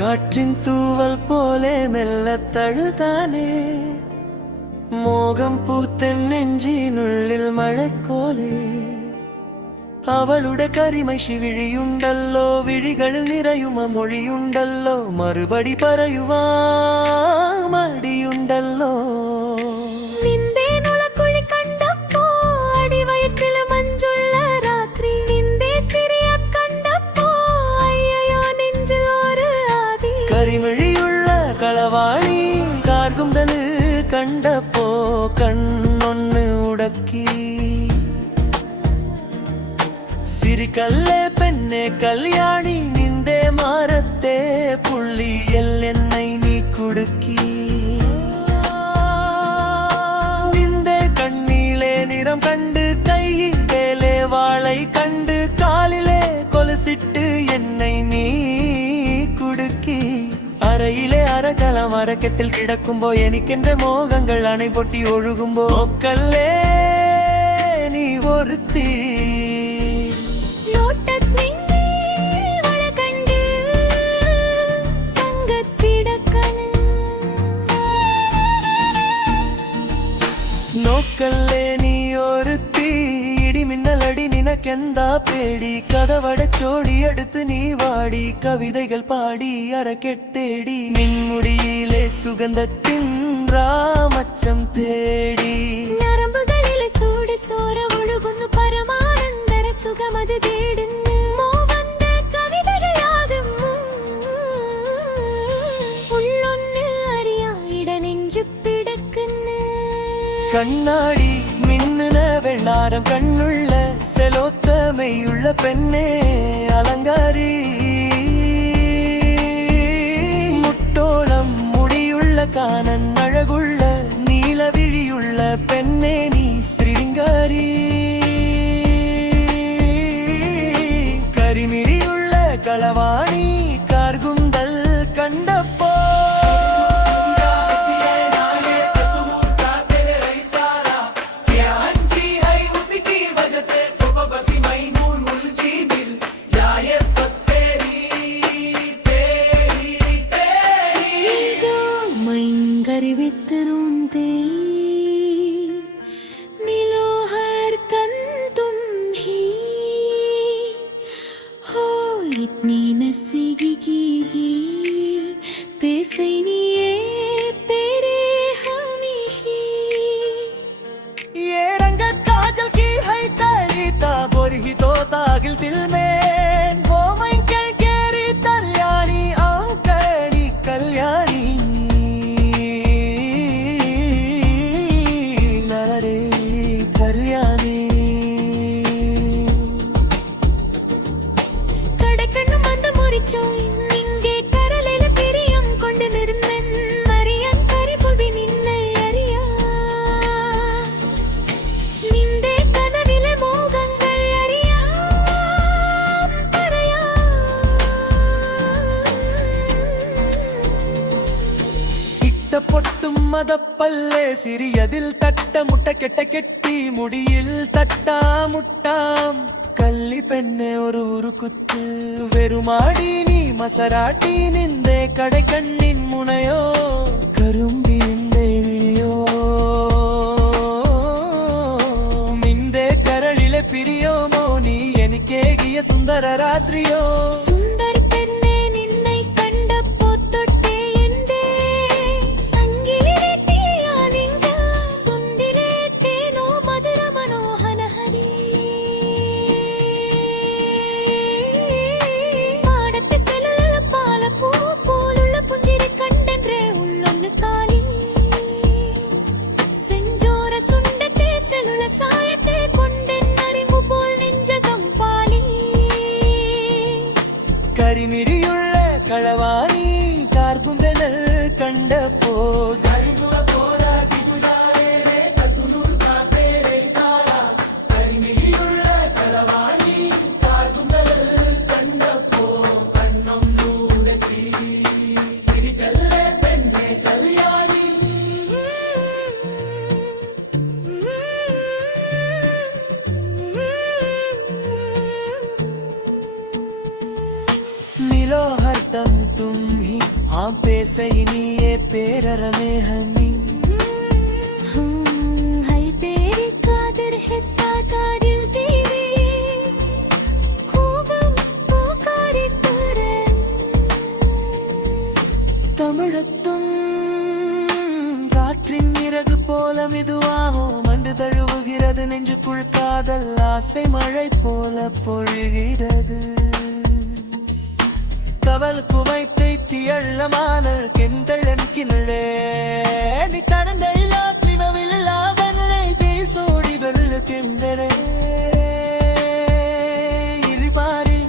காற்றின் தூவல் போலே மெல்ல தழுதானே மோகம் பூத்தென் நெஞ்சினுள்ளில் மழைக்கோலே அவளுടെ കരിമൈ വിഴിയുണ്ടല്ലോ വിഴികളിൽ നിറയുമ മൊഴിയുണ്ടല്ലോ മറുപടി പറയുവാ മടിയുണ്ടല്ലോ കരിമിഴിയുള്ള കളവാണി കാർഗുന്തല് കണ്ടപ്പോ കണ്ണൊന്ന് ഉടക്കി സിരിക്കല്ലേ പെണ്ണെ കല്യാണി നിന്റെ മാരത്തെ പുള്ളിയൽ എന്നെ നീ കുടുക്കി നിന്റെ കണ്ണീലെ നിറം കണ്ട് കൈയിലെ വാളை കണ്ട് കാലിലെ കൊലസിട്ട് എന്നെ നീ കുടുക്കി അരയിലെ അരകളം അരക്കത്തിൽ കിടക്കുമ്പോ എനിക്കെന്റെ മോഹങ്ങൾ അണൈപൊട്ടി ഒഴുകുമ്പോ ഒക്കല്ലേ നീ ഒരുത്തി നോക്കല്ലേ നീ ഒരുത്തി ഇടിമിന്നലടി നിനക്കെന്താ പേടി കഥവടച്ചോടി അടുത്ത് നീ വാടി കവിതകൾ പാടി അരക്കെട്ടേടി നിൻമുടിയിലെ സുഗന്ധത്തിൻ രാമച്ചം തേടി നരമ്പുകളിലെ സൂട് സോര ഒഴുകുന്നു പരമാനന്ദര സുഖമത് തേടുന്നു കണ്ണാടി മിന്നുന്ന വെള്ളാരം കണ്ണുള്ള സെലോത്തമയുള്ള പെണ്ണെ അലങ്കാരി മുട്ടോളം മുടിയുള്ള കാനൻ അഴകുള്ള നീലവിഴിയുള്ള പെണ്ണെ നീ ശ്രീങ്കാരി കരിമിഴിയുള്ള കളവാണി കാർഗുന്തൽ കണ്ടപ്പോ इतनी नसीगी की पेसैनिए तेरे हमी ही ये रंगत काजल की है तेरी ताबोर ही तो तागिल दिल में वो मैं केरी कल्याणी आंकड़ी कल्याणी लरे कल्याणी നിന്റെ കരളിലെ പ്രിയം കൊണ്ട് നിർമ്മൻ അറിയാൻ പരിപുവി നിന്നെ അറിയാ നിന്റെ കനവിലെ മോഹങ്ങൾ അറിയാ പറയാ ഇട്ട പൊട്ടും മതപ്പല്ലേ സിരിയതിൽ തട്ടമുട്ട കെട്ട കെട്ടി മുടിയിൽ തട്ടാമുട്ടാം കല്ലി പെണ്ണെ ഒരു കുത്ത് വെറുമാടി നീ മസരാട്ടി നിന്റെ കടക്കണ്ണിൻ മുനയോ കരുമ്പി നിന്റെ വിളിയോ നിന്റെ കരളിലെ പിരിയോമോ നീ എനിക്കേകിയ സുന്ദര രാത്രിയോ സുന്ദര പെണ്ണെ നിന്നെ കണ്ടപ്പോ തൊട്ടേ എന്റെ സംഗീതേ തീയാലിംഗ സുന്ദരേ തേനോ മധുര മനോഹന ഹരി കരിമിഴിയുള്ള കളവാണി കാർഗുന്തൽ കണ്ടപ്പോ मिलो हरदम तुम ஆம் பேச இனியே பேரறமே ஹனி है तेरी कादर है ताकारिल तेरी கூவம் பூக்காரி தரன் தமிழத்தும் காற்றின் இறகு போல மெதுவாகோ மண்டு தழுவுகிறது நெஞ்சுக்குள் காதல் ஆசை மழை போல பொழிகிறது கவல் குமைத்தை தியள்ளமான கெந்தளன் கிணழே நீ கடந்த சோடி வெள்ள கெந்தரே இருபாரி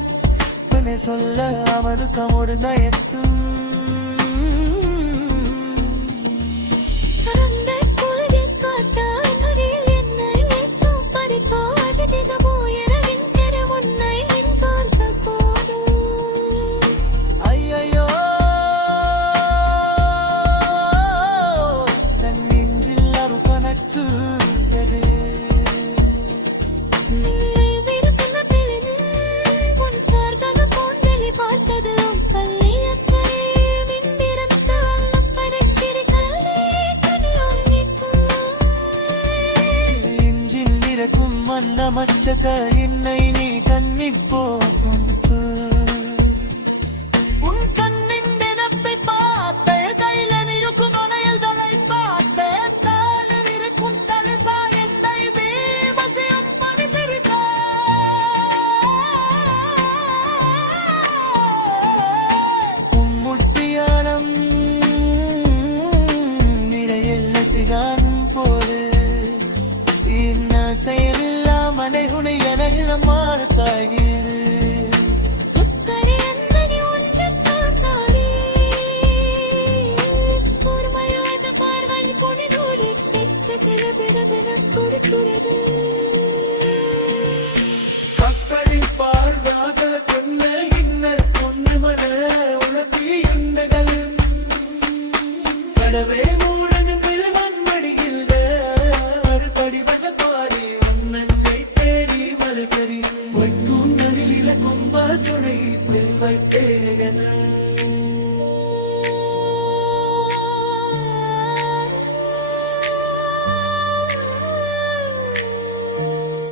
துணை சொல்ல அவனுக்கு அவனோடு நயத்தும் மச்சக என்னை நீ கண்ணிப்போ கொண்டு உன் கண்ணின் நினப்பை பார்த்த கையில நீக்கும் நுழையல் தலை பார்த்த தானில் இருக்கும் தலசா என்னை பீமசியும் பணித்திருக்க உம்முட்டியாரம் நிறையல்ல சிகான் போது செயல் மனை உனை எனகில மாறுத்தாகிறது மக்களின் பார்வாக கொன்ன இன்னர் பொண்ணு மன உனக்கு எந்தகள் கடவே மூடங்கள் மண்மடிகின்ற மறுபடி பண்ண பாரி வைக்கும் நதியில கும்ப சுனை வைத்தேகன